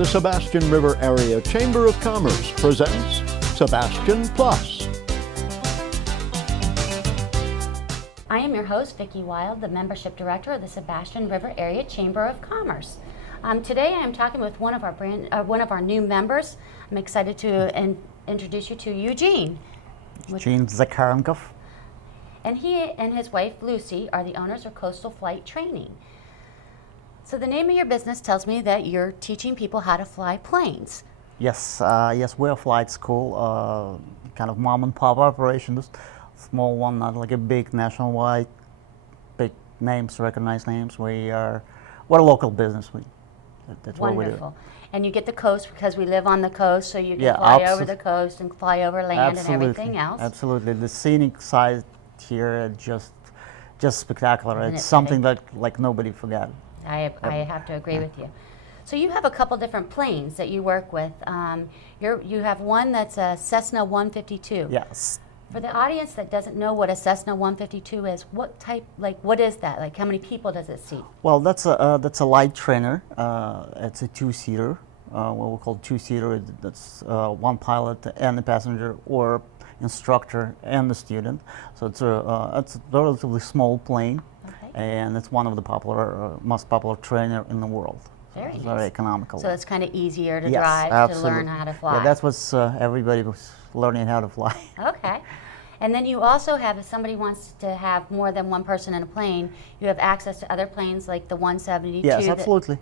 The Sebastian River Area Chamber of Commerce presents Sebastianplus. I am your host, Vicki Wild, the Membership Director of the Sebastian River Area Chamber of Commerce. Today I am talking with one of our new members. I'm excited to introduce you to Eugene. Eugene Zakharenkov. And he and his wife, Lucy, are the owners of Coastal Flight Training. So the name of your business tells me that you're teaching people how to fly planes. Yes, we're a flight school, kind of mom and pop operation, just small one, not like a big nationwide, big names, recognized names. We're a local business. That's what we do. Wonderful. And you get the coast because we live on the coast, so you can fly over the coast and fly over land and everything else. Absolutely. The scenic side here just spectacular. Isn't It's it something that like nobody forgot. I have to agree with you. So you have a couple different planes that you work with. You have one that's a Cessna 152. Yes. For the audience that doesn't know what a Cessna 152 is, what is that? Like, how many people does it seat? Well, that's a light trainer. It's a two-seater. What we call two-seater. That's one pilot and the passenger, or instructor and the student. So it's a relatively small plane, and it's one of the most popular trainer in the world. Very nice. Very economical. So it's kind of easier to Yes, drive, absolutely. to learn how to fly. Yeah, that's what everybody was learning how to fly. Okay. And then you also have, if somebody wants to have more than one person in a plane, you have access to other planes like the 172. Yes, absolutely.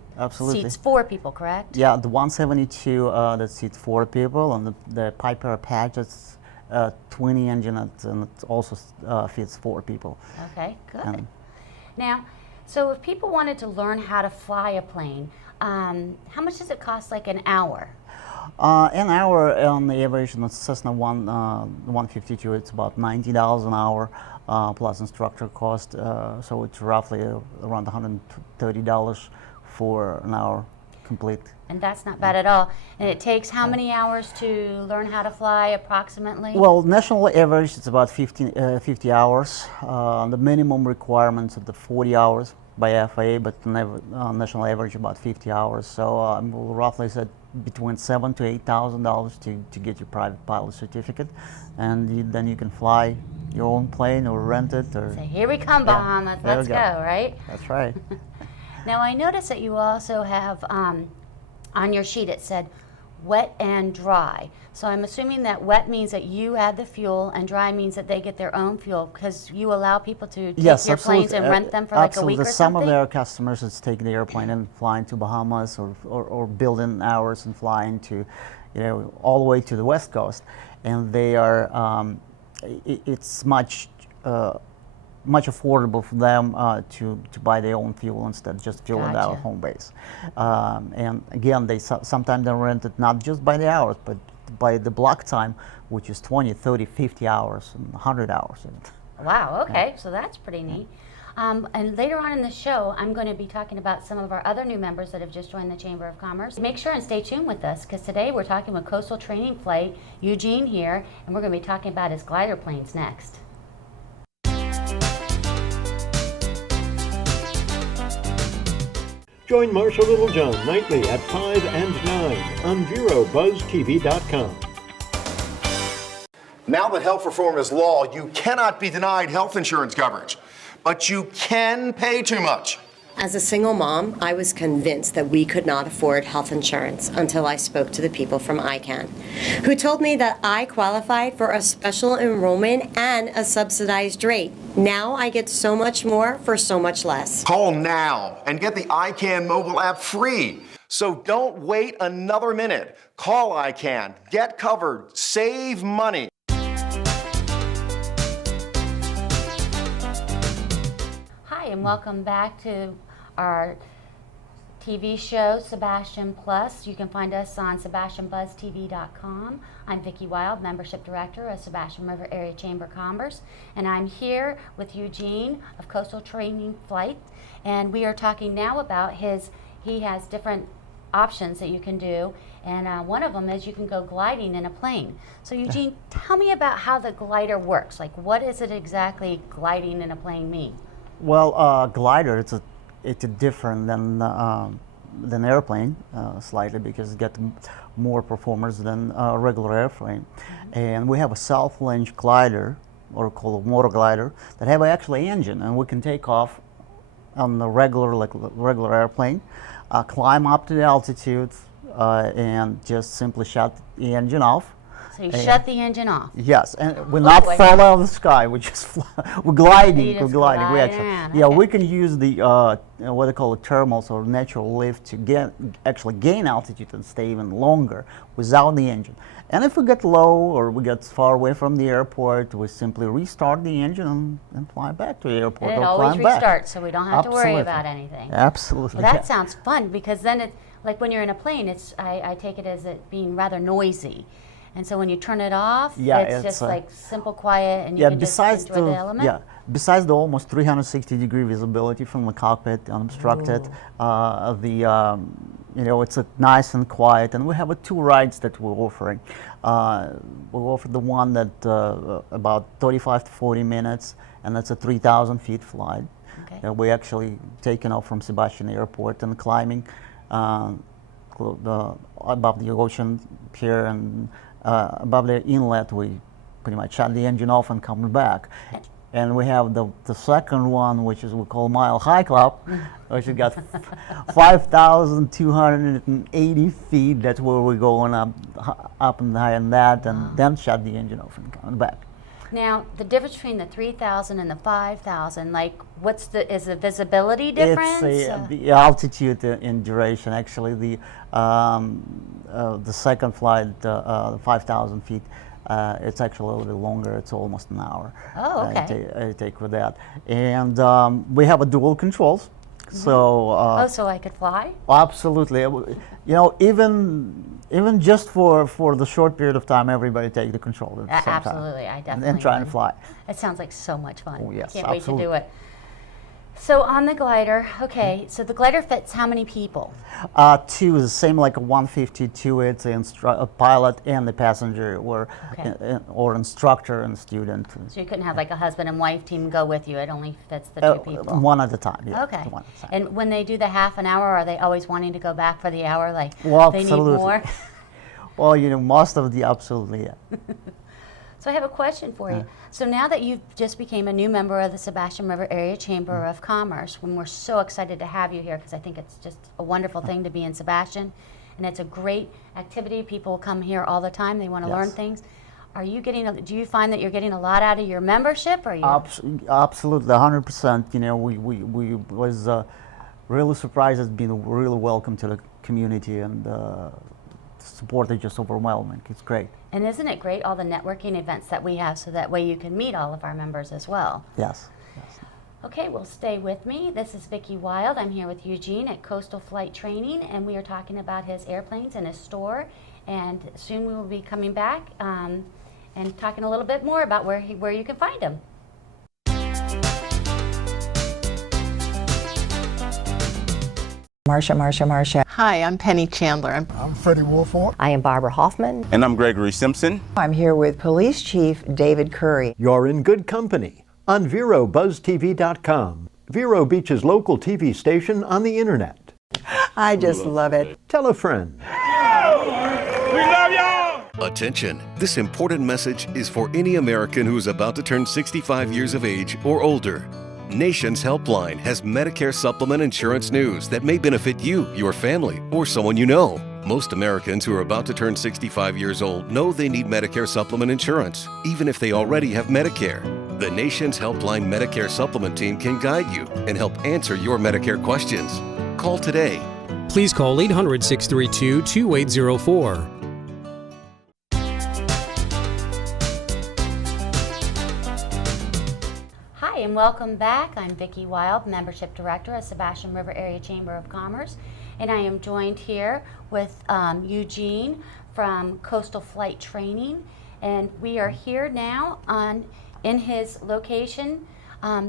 Seats 4 people, correct? Yeah, the 172 that seats 4 people, and the Piper Apache, that's twin engine, and it also fits 4 people. Okay, good. Now, so if people wanted to learn how to fly a plane, how much does it cost, like an hour? An hour on the average on the Cessna 152, it's about $90 an hour plus instructor cost. So it's roughly around $130 for an hour complete. And that's not bad at all. And it takes how many hours to learn how to fly approximately? Well, national average it's about 50 hours. The minimum requirements are the 40 hours by FAA, but national average about 50 hours. So we'll roughly said between $7,000 to $8,000 to get your private pilot certificate, and then you can fly your own plane or rent it. Or so here we come, Bahamas. Let's go, right? That's right. Now I noticed that you also have on your sheet it said wet and dry. So I'm assuming that wet means that you add the fuel, and dry means that they get their own fuel, because you allow people to take your planes and rent them for like a week or something? Some of our customers is taking the airplane and flying to Bahamas, or building hours and flying to, all the way to the West Coast, and they are. It's much affordable for them to buy their own fuel instead of just fueling our home base. And again, sometimes they rent it not just by the hours, but by the block time, which is 20, 30, 50 hours, and 100 hours. Wow, okay, so that's pretty neat. And later on in the show, I'm going to be talking about some of our other new members that have just joined the Chamber of Commerce. Make sure and stay tuned with us, because today we're talking with Coastal Training Flight, Eugene here, and we're going to be talking about his glider planes next. Join Marshall Littlejohn nightly at 5 and 9 on VeroBuzzTV.com. Now that health reform is law, you cannot be denied health insurance coverage, but you can pay too much. As a single mom, I was convinced that we could not afford health insurance until I spoke to the people from ICANN, who told me that I qualified for a special enrollment and a subsidized rate. Now I get so much more for so much less. Call now and get the ICANN mobile app free. So don't wait another minute. Call ICANN, get covered, save money. Hi, and welcome back to our TV show, Sebastianplus. You can find us on SebastianBuzzTV.com. I'm Vicki Wild, Membership Director of Sebastian River Area Chamber of Commerce, and I'm here with Eugene of Coastal Training Flight, and we are talking now about he has different options that you can do, and one of them is you can go gliding in a plane. So Eugene, tell me about how the glider works. Like, what is it exactly gliding in a plane mean? Well, glider, it's a different than than airplane, slightly, because it gets more performance than a regular airplane. And we have a self-launch glider, or called a motor glider, that have actually engine, and we can take off on the regular airplane, climb up to the altitude, and just simply shut the engine off. So you shut the engine off. Yes, and we're not boy. fall out of the sky. We just we're gliding. You We're just gliding. We glide actually, around, yeah, okay. we can use the what they call thermals or natural lift to actually gain altitude and stay even longer without the engine. And if we get low or we get far away from the airport, we simply restart the engine and fly back to the airport. And it or always climb back. restarts, so we don't have to worry Absolutely. about anything. Absolutely. Well, that yeah. sounds fun, because then it's like when you're in a plane, I take it as it being rather noisy. And so when you turn it off, Yeah, it's it's, just uh, like simple quiet, and you Yeah, can just besides enjoy the the element. besides the almost 360-degree visibility from the cockpit, unobstructed, it's a nice and quiet. And we have two rides that we're offering. We offer the one that about 35 to 40 minutes, and that's a 3,000 feet flight. Okay. We actually taking off from Sebastian Airport and climbing above the ocean here, and above the inlet we pretty much shut the engine off and come back. And we have the second one, which is we call Mile High Club, which has got 5,280 feet. That's where we're going up and high in that, and then shut the engine off and come back. Now, the difference between the 3,000 and the 5,000, like, is the visibility difference? It's the altitude in duration. Actually, the second flight, the 5,000 feet, it's actually a little bit longer. It's almost an hour. Oh, okay. I take with that, and we have a dual controls. So so I could fly? absolutely, even just for the short period of time, everybody take the control at the same Absolutely, time. I definitely and try and would. fly. It sounds like so much fun. Oh, yes, I can't wait to do absolutely. it. So on the glider, okay, so the glider fits how many people? Two is the same like a 152. It's a pilot and the passenger, or Okay. or instructor and student. So you couldn't have like a husband and wife team go with you. It only fits the two people. One at a time. Yeah, Okay. one at a time. And when they do the half an hour, are they always wanting to go back for the hour? Like, Well, they need absolutely. more? Well, most of the absolutely. Yeah. So I have a question for you. So now that you've just became a new member of the Sebastian River Area Chamber of Commerce, when we're so excited to have you here, because I think it's just a wonderful thing to be in Sebastian, and it's a great activity. People come here all the time. They want to learn Yes. things. Are you do you find that you're getting a lot out of your membership? Or you? Absolutely, 100%. We was really surprised at being really welcome to the community, and support is just overwhelming. It's great. And isn't it great, all the networking events that we have, so that way you can meet all of our members as well? Yes. Okay, well, stay with me. This is Vicki Wild. I'm here with Eugene at Coastal Flight Training, and we are talking about his airplanes and his store. And soon we will be coming back and talking a little bit more about where you can find him. Marsha. Hi, I'm Penny Chandler. I'm Freddie Wolford. I am Barbara Hoffman. And I'm Gregory Simpson. I'm here with Police Chief David Curry. You're in good company on VeroBuzzTV.com, Vero Beach's local TV station on the internet. I just love it. Tell a friend. Attention, this important message is for any American who is about to turn 65 years of age or older. Nation's Helpline has Medicare supplement insurance news that may benefit you, your family, or someone you know. Most Americans who are about to turn 65 years old know they need Medicare supplement insurance, even if they already have Medicare. The Nation's Helpline Medicare supplement team can guide you and help answer your Medicare questions. Call today. Please call 800-632-2804. Hi, and welcome back. I'm Vicki Wild, Membership Director at Sebastian River Area Chamber of Commerce, and I am joined here with Eugene from Coastal Flight Training, and we are here now in his location.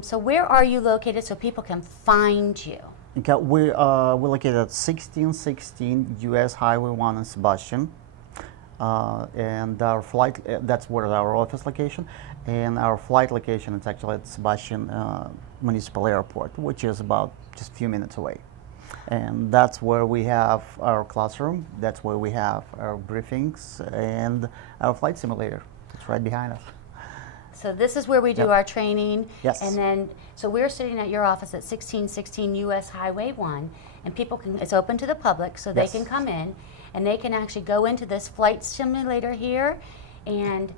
So where are you located so people can find you? Okay, we're located at 1616 US Highway 1 in Sebastian. And our flight, that's where our office location, and our flight location is actually at Sebastian Municipal Airport, which is about just a few minutes away. And that's where we have our classroom, that's where we have our briefings, and our flight simulator. It's right behind us. So this is where we do Yep. our training. Yes. And then, so we're sitting at your office at 1616 US Highway 1, and people can, it's open to the public, so they Yes. can come in, and they can actually go into this flight simulator here, and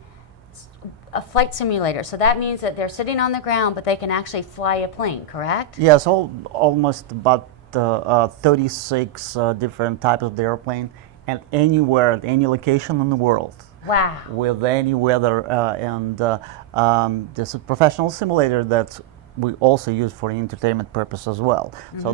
a flight simulator. So that means that they're sitting on the ground, but they can actually fly a plane, correct? Yes, almost about 36 different types of the airplane, and anywhere, at any location in the world. Wow. With any weather, there's a professional simulator that we also use for entertainment purpose as well. So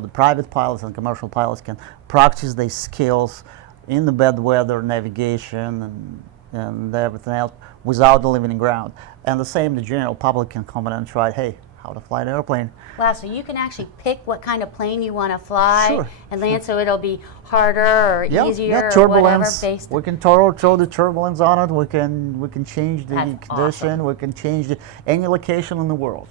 the private pilots and commercial pilots can practice their skills in the bad weather, navigation, and everything else without leaving the ground. And the same, the general public can come in and try, hey, how to fly an airplane. Wow, so you can actually pick what kind of plane you want to fly Sure, and land, so it'll be harder or easier or whatever turbulence. based. We can throw the turbulence on it. We can change the That's condition. awesome. We can change any location in the world.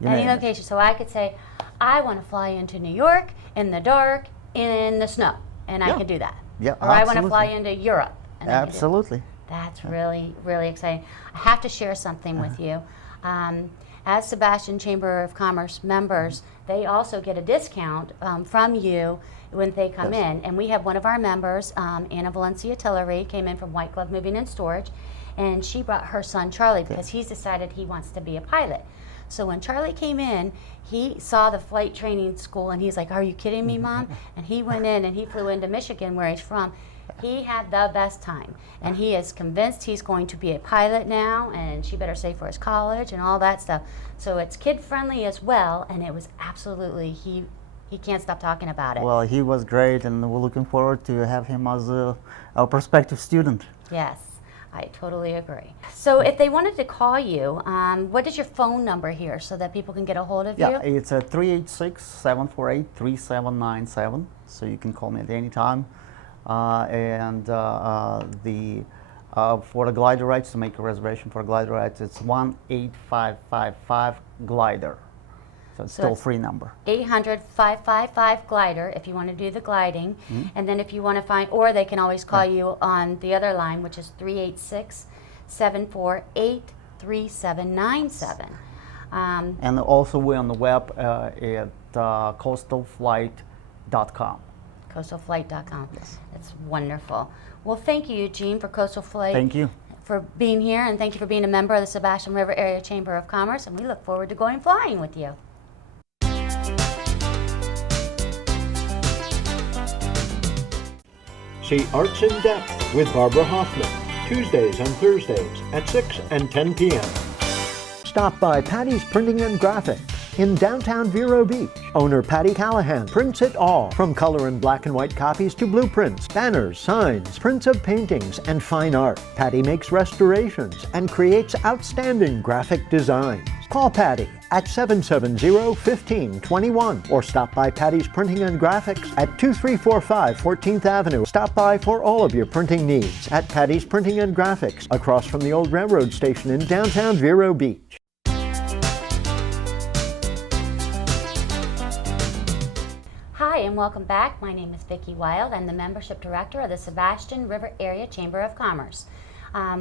You Any name it. location. So I could say, I want to fly into New York in the dark, in the snow, and I Yeah. can do that. Yeah, or I want to absolutely. fly into Europe. And I can do that. Absolutely. That's really, really exciting. I have to share something with you. As Sebastian Chamber of Commerce members, they also get a discount from you when they come Yes. in. And we have one of our members, Anna Valencia Tillery, came in from White Glove Moving and Storage, and she brought her son Charlie because he's decided he wants to be a pilot. So when Charlie came in, he saw the flight training school, and he's like, "Are you kidding me, Mom?" And he went in and he flew into Michigan, where he's from. He had the best time, and he is convinced he's going to be a pilot now, and she better save for his college and all that stuff. So it's kid friendly as well, and it was absolutely, he can't stop talking about it. Well, he was great, and we're looking forward to have him as our prospective student. Yes, I totally agree. So if they wanted to call you, what is your phone number here so that people can get a hold of Yeah, you? it's 386-748-3797, so you can call me at any time. For the glider rides, to make a reservation for glider rides, it's 1-8555-GLIDER. So it's still it's free number. 800-555-GLIDER if you want to do the gliding. And then if you want to find, or they can always call you on the other line, which is 386-748-3797. And also we're on the web at coastalflight.com. Coastalflight.com. Yes. It's wonderful. Well, thank you, Eugene, for Coastal Flight. Thank you. For being here, and thank you for being a member of the Sebastian River Area Chamber of Commerce, and we look forward to going flying with you. See Arts in Depth with Barbara Hoffman, Tuesdays and Thursdays at 6 and 10 p.m. Stop by Patty's Printing and Graphics in downtown Vero Beach. Owner Patty Callahan prints it all, from color and black and white copies to blueprints, banners, signs, prints of paintings, and fine art. Patty makes restorations and creates outstanding graphic designs. Call Patty at 770-1521 or stop by Patty's Printing and Graphics at 2345 14th Avenue. Stop by for all of your printing needs at Patty's Printing and Graphics across from the old railroad station in downtown Vero Beach. Hi, and welcome back. My name is Vicki Wild. I'm the Membership Director of the Sebastian River Area Chamber of Commerce.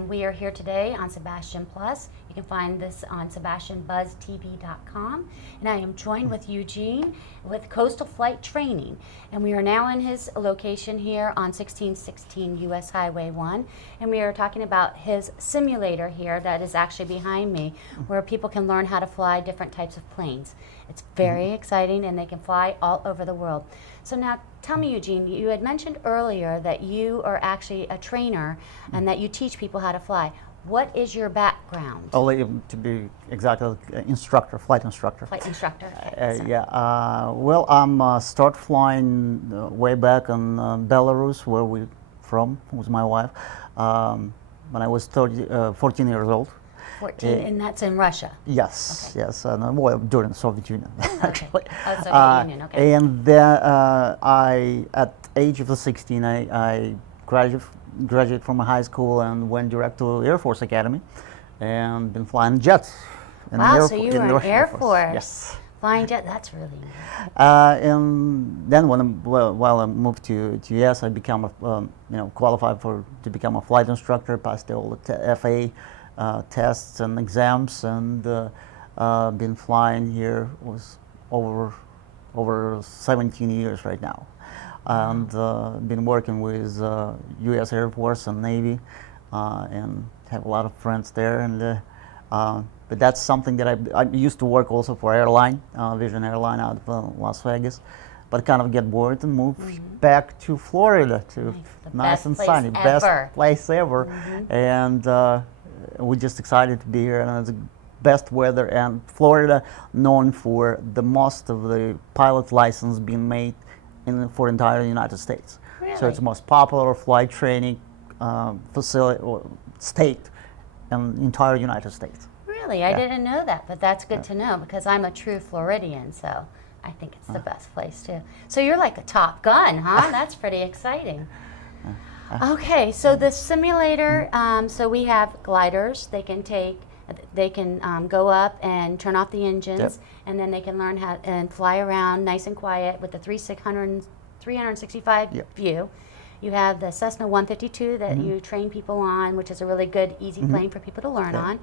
We are here today on Sebastian Plus. You can find this on SebastianBuzzTV.com. And I am joined with Eugene with Coastal Flight Training. And we are now in his location here on 1616 US Highway 1. And we are talking about his simulator here that is actually behind me, where people can learn how to fly different types of planes. It's very exciting, and they can fly all over the world. So now, tell me, Eugene, you had mentioned earlier that you are actually a trainer and that you teach people how to fly. What is your background? Only to be exactly instructor, flight instructor. Flight instructor. Okay, so- Well, I'm start flying way back in Belarus, where we from with my wife, when I was 14 years old. 14, and that's in Russia. Yes, Okay. yes, and well, during the Soviet Union, actually. Oh, Soviet Union, okay. And then at age of 16, I graduated from high school and went direct to Air Force Academy, and been flying jets. in Wow, the so you in were the in Russian Air Force. Yes. Flying jet, that's really neat. And then while I moved to US, I became qualified to become a flight instructor, passed all the FAA tests and exams, and been flying here was over 17 years right now, and been working with U.S. Air Force and Navy, and have a lot of friends there. And but that's something that I used to work also for airline, Vision Airline out of Las Vegas, but kind of get bored and move back to Florida to nice and sunny, best place ever, and we're just excited to be here, and it's the best weather, and Florida known for the most of the pilot license being made for entire United States. Really? So it's the most popular flight training facility or state in entire United States. Really? I didn't know that, but that's good to know because I'm a true Floridian, so I think it's the best place too. So you're like a Top Gun, huh? That's pretty exciting. Okay, so the simulator, so we have gliders. They can go up and turn off the engines, and then they can learn how and fly around nice and quiet with the 365 view. You have the Cessna 152 that you train people on, which is a really good, easy plane for people to learn on.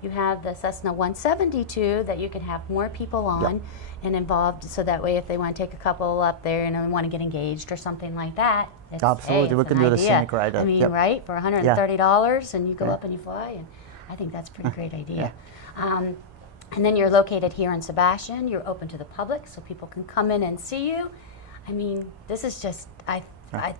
You have the Cessna 172 that you can have more people on and involved, so that way if they want to take a couple up there and they want to get engaged or something like that. Absolutely, we can do the scenic ride. I mean, right, for $130 and you go up and you fly, and I think that's a pretty great idea. And then you're located here in Sebastian. You're open to the public, so people can come in and see you. I mean, this is just,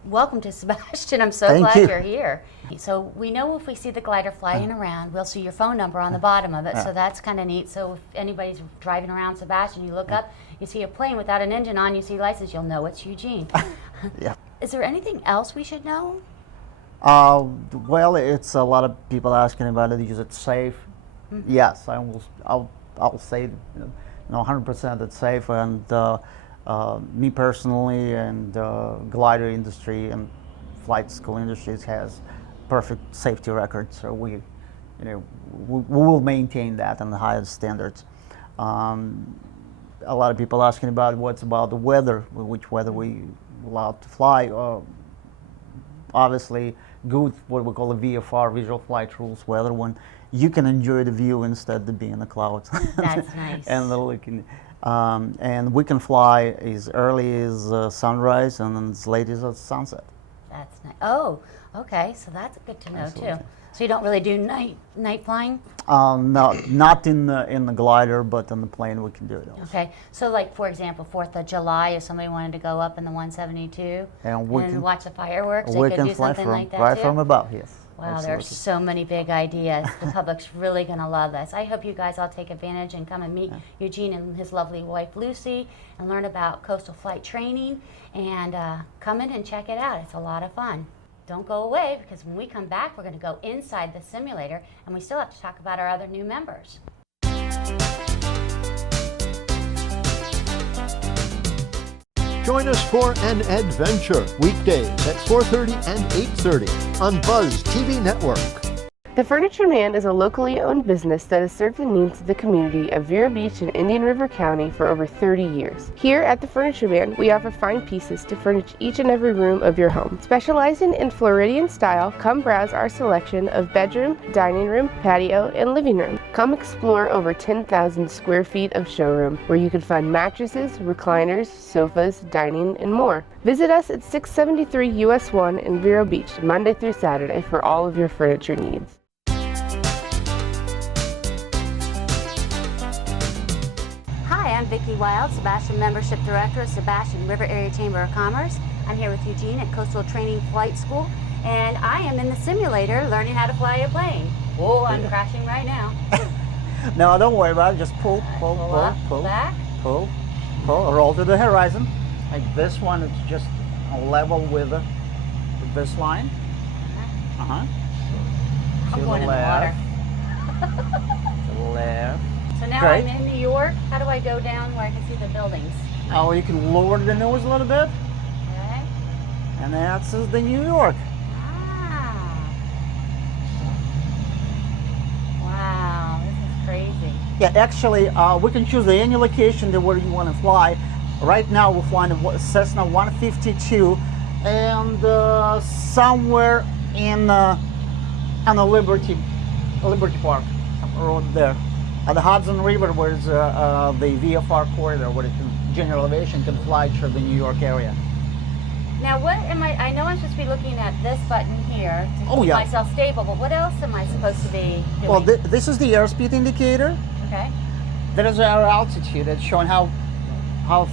welcome to Sebastian. I'm so glad you're here. So we know if we see the glider flying around, we'll see your phone number on the bottom of it. So that's kind of neat. So if anybody's driving around Sebastian, you look up, you see a plane without an engine on, you see license, you'll know it's Eugene. Is there anything else we should know? Well, it's a lot of people asking about it. Is it safe? Yes, I'll say 100% it's safe, and me personally, and glider industry and flight school industries has perfect safety record. So we will maintain that and the highest standards. A lot of people asking about what's about the weather, which weather we allowed to fly. Obviously, good what we call a VFR, visual flight rules weather, when you can enjoy the view instead of being in the clouds. That's nice. And looking. And we can fly as early as sunrise and as late as sunset. That's nice. Oh, okay. So that's good to know too. So you don't really do night flying? No, not in the glider, but on the plane we can do it also. Okay. So like, for example, 4th of July, if somebody wanted to go up in the 172 and watch the fireworks, they could do something like that right too? from above, yes. Wow, Absolutely. there's so many big ideas. The public's really going to love this. I hope you guys all take advantage and come and meet Eugene and his lovely wife, Lucy, and learn about coastal flight training, and come in and check it out. It's a lot of fun. Don't go away, because when we come back, we're going to go inside the simulator, and we still have to talk about our other new members. Join us for an adventure weekdays at 4:30 and 8:30 on Buzz TV Network. The Furniture Man is a locally owned business that has served the needs of the community of Vero Beach and Indian River County for over 30 years. Here at the Furniture Man, we offer fine pieces to furnish each and every room of your home. Specializing in Floridian style, come browse our selection of bedroom, dining room, patio, and living room. Come explore over 10,000 square feet of showroom, where you can find mattresses, recliners, sofas, dining, and more. Visit us at 673 US 1 in Vero Beach, Monday through Saturday, for all of your furniture needs. Hi, I'm Vicki Wild, Sebastian Membership Director of Sebastian River Area Chamber of Commerce. I'm here with Eugene at Coastal Training Flight School, and I am in the simulator learning how to fly a plane. Oh, I'm crashing right now. No, don't worry about it. Just pull, Up, back. pull, roll to the horizon. Like this one, it's just level with this line. I'm To going the in the water. left. To the left. So now Great. I'm in New York. How do I go down where I can see the buildings? Oh, you can lower the nose a little bit, Okay. and that's the New York. Ah. Wow, this is crazy. Yeah, actually, we can choose any location that where you want to fly. Right now, we're flying a Cessna 152, and somewhere in on the Liberty Park road there, at the Hudson River, where's the VFR corridor, where general aviation can fly through the New York area. Now, what am I know I'm supposed to be looking at this button here to Oh, keep yeah. myself stable, but what else am I supposed to be doing? Well, this is the airspeed indicator. Okay. That is our altitude. It's showing how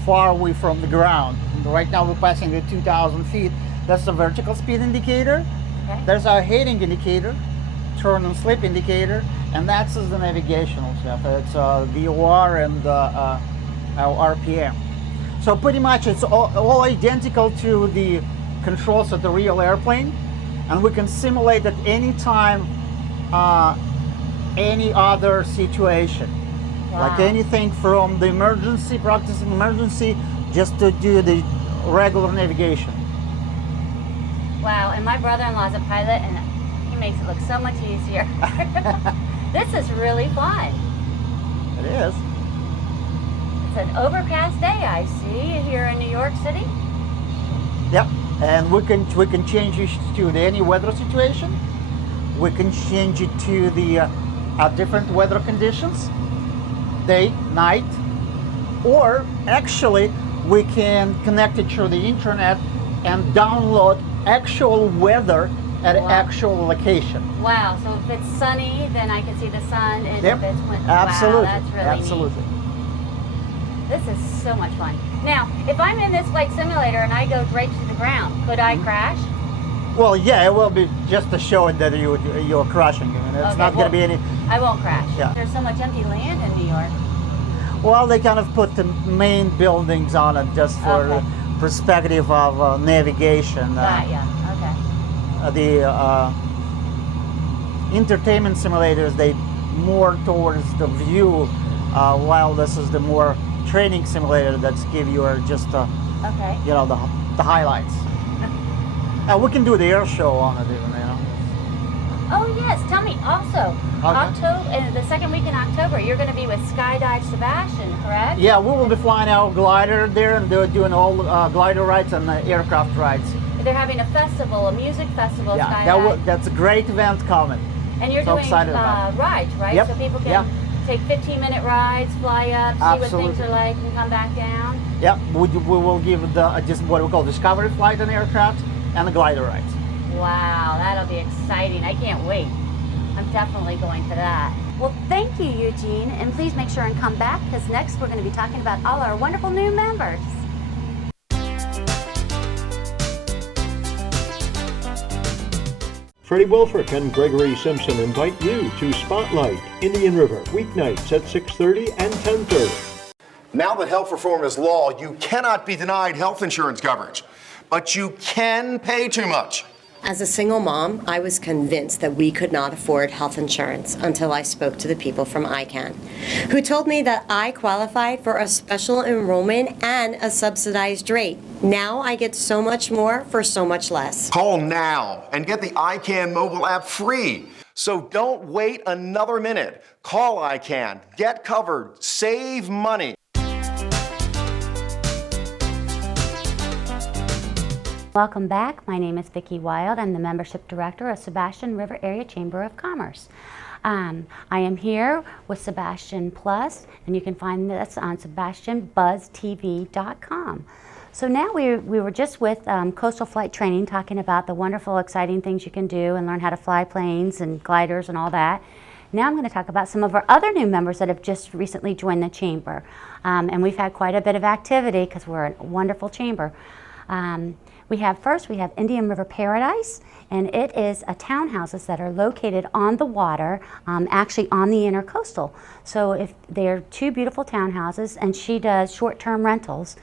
far we're from the ground. Right now we're passing the 2,000 feet. That's the vertical speed indicator. Okay. There's our heading indicator, turn and slip indicator, and that's the navigational stuff. It's VOR and our RPM. So pretty much it's all identical to the controls of the real airplane, and we can simulate at any time any other situation. Wow. Like anything from the emergency, practicing emergency, just to do the regular navigation. Wow, and my brother-in-law's a pilot, and he makes it look so much easier. This is really fun. It is. It's an overcast day, I see, here in New York City. Yep. And we can change it to any weather situation. We can change it to the different weather conditions, day, night, or actually we can connect it through the internet and download actual weather at an actual location. Wow, so if it's sunny, then I can see the sun, and Yep. if it's winter, Absolutely. wow, that's really Absolutely. neat. This is so much fun. Now, if I'm in this flight simulator and I go right to the ground, could I crash? Well, yeah, it will be just to show it that you're crashing. I mean, it's Okay, not going to be any. I won't crash. Yeah. There's so much empty land in New York. Well, they kind of put the main buildings on it just for Okay. the perspective of navigation. Got ya. Okay. The entertainment simulators, they more towards the view, while this is the more training simulator that's give you just Okay. you know, the highlights. We can do the air show on it even, you know. Oh yes, tell me also, October, the second week in October, you're going to be with Skydive Sebastian, correct? Yeah, we will be flying our glider there and doing all glider rides and aircraft rides. They're having a festival, a music festival, Yeah, Skydive. that's a great event coming. And you're So doing excited about it. rides, right? Yep, So people can yep. take 15-minute rides, fly up, see what Absolutely. things are like, and come back down. Yep, we will give the just what we call discovery flight on aircraft and the glider rides. Wow, that'll be exciting. I can't wait. I'm definitely going to that. Well, thank you, Eugene. And please make sure and come back, because next we're going to be talking about all our wonderful new members. Freddie Wilfrick and Gregory Simpson invite you to Spotlight, Indian River, weeknights at 6:30 and 10:30. Now that health reform is law, you cannot be denied health insurance coverage, but you can pay too much. As a single mom, I was convinced that we could not afford health insurance until I spoke to the people from ICANN, who told me that I qualified for a special enrollment and a subsidized rate. Now I get so much more for so much less. Call now and get the ICANN mobile app free. So don't wait another minute. Call ICANN, get covered, save money. Welcome back. My name is Vicki Wild. I'm the Membership Director of Sebastian River Area Chamber of Commerce. I am here with Sebastianplus, and you can find this on SebastianBuzzTV.com. So now we were just with Coastal Flight Training, talking about the wonderful, exciting things you can do and learn how to fly planes and gliders and all that. Now I'm going to talk about some of our other new members that have just recently joined the chamber. And we've had quite a bit of activity because we're a wonderful chamber. We have Indian River Paradise, and it is townhouses that are located on the water, actually on the intercoastal. So if they're two beautiful townhouses, and she does short-term rentals,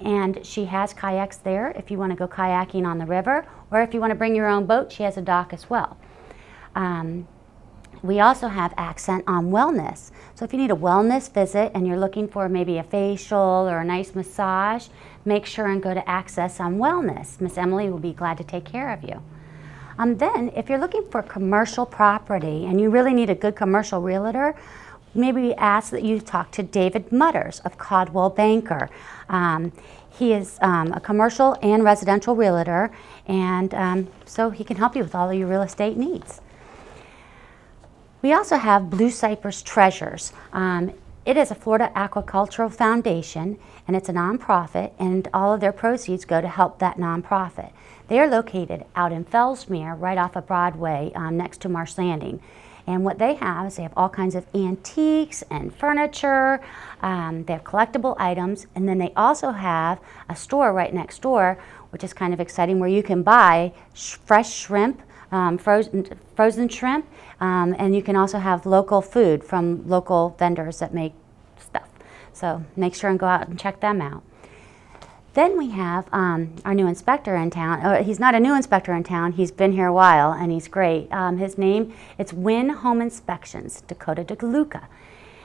and she has kayaks there if you want to go kayaking on the river, or if you want to bring your own boat, she has a dock as well. We also have Accent on Wellness. So if you need a wellness visit and you're looking for maybe a facial or a nice massage, make sure and go to Access on Wellness. Miss Emily will be glad to take care of you. Then if you're looking for commercial property and you really need a good commercial realtor, maybe we ask that you talk to David Mutters of Caldwell Banker. He is a commercial and residential realtor, and so he can help you with all of your real estate needs. We also have Blue Cypress Treasures. It is a Florida Aquacultural Foundation, and it's a nonprofit, and all of their proceeds go to help that nonprofit. They are located out in Fellsmere, right off of Broadway, next to Marsh Landing. And what they have is they have all kinds of antiques and furniture. They have collectible items, and then they also have a store right next door, which is kind of exciting, where you can buy fresh shrimp, frozen shrimp, and you can also have local food from local vendors that make stuff. So make sure and go out and check them out. Then we have our new inspector in town. He's not a new inspector in town. He's been here a while, and he's great. His name, it's Win Home Inspections, Dakota DeLuca.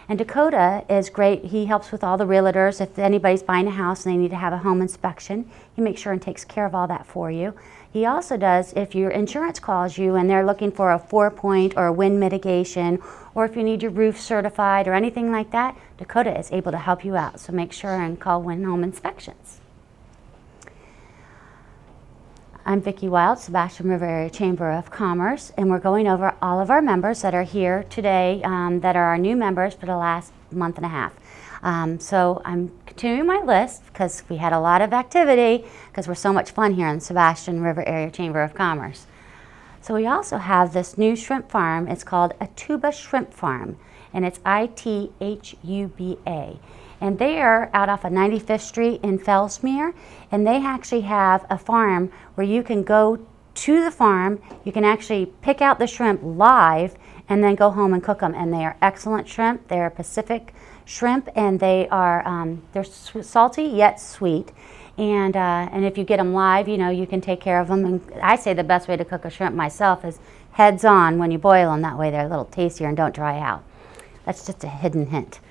And Dakota is great. He helps with all the realtors. If anybody's buying a house and they need to have a home inspection, he makes sure and takes care of all that for you. He also does, if your insurance calls you and they're looking for a 4-point or a wind mitigation, or if you need your roof certified or anything like that, Dakota is able to help you out. So make sure and call Win Home Inspections. I'm Vicki Wild, Sebastian River Area Chamber of Commerce, and we're going over all of our members that are here today that are our new members for the last month and a half. So I'm continuing my list because we had a lot of activity because we're so much fun here in Sebastian River Area Chamber of Commerce. So we also have this new shrimp farm. It's called Ituba Shrimp Farm, and it's ITHUBA. And they are out off of 95th Street in Fellsmere, and they actually have a farm where you can go to the farm, you can actually pick out the shrimp live, and then go home and cook them. And they are excellent shrimp. They're Pacific shrimp, and they are they're salty yet sweet. And if you get them live, you know, you can take care of them. And I say the best way to cook a shrimp myself is heads on when you boil them. That way they're a little tastier and don't dry out. That's just a hidden hint.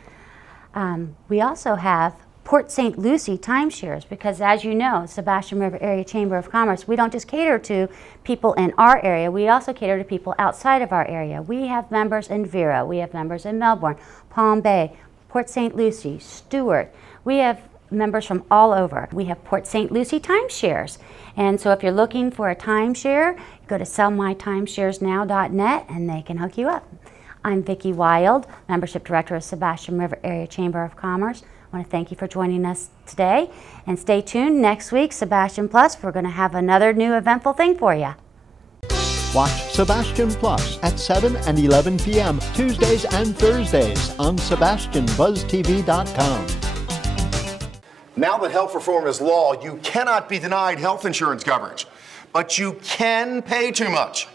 We also have Port St. Lucie timeshares, because as you know, Sebastian River Area Chamber of Commerce, we don't just cater to people in our area, we also cater to people outside of our area. We have members in Vero, we have members in Melbourne, Palm Bay, Port St. Lucie, Stewart. We have members from all over. We have Port St. Lucie timeshares. And so if you're looking for a timeshare, go to sellmytimesharesnow.net and they can hook you up. I'm Vicki Wild, Membership Director of Sebastian River Area Chamber of Commerce. I want to thank you for joining us today. And stay tuned next week, Sebastian Plus, we're going to have another new eventful thing for you. Watch Sebastian Plus at 7 and 11 p.m. Tuesdays and Thursdays on SebastianBuzzTV.com. Now that health reform is law, you cannot be denied health insurance coverage, but you can pay too much.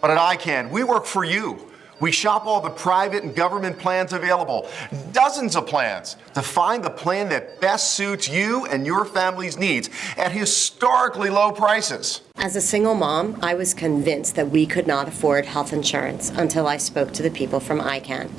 But at ICANN, we work for you. We shop all the private and government plans available, dozens of plans, to find the plan that best suits you and your family's needs at historically low prices. As a single mom, I was convinced that we could not afford health insurance until I spoke to the people from ICANN,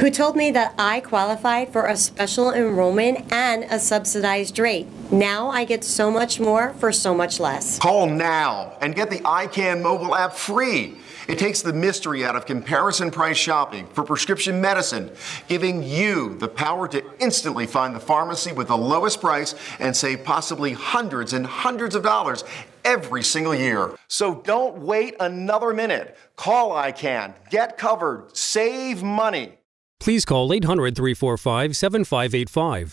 who told me that I qualified for a special enrollment and a subsidized rate. Now I get so much more for so much less. Call now and get the ICANN mobile app free. It takes the mystery out of comparison price shopping for prescription medicine, giving you the power to instantly find the pharmacy with the lowest price and save possibly hundreds and hundreds of dollars every single year. So don't wait another minute. Call ICANN, get covered, save money. Please call 800-345-7585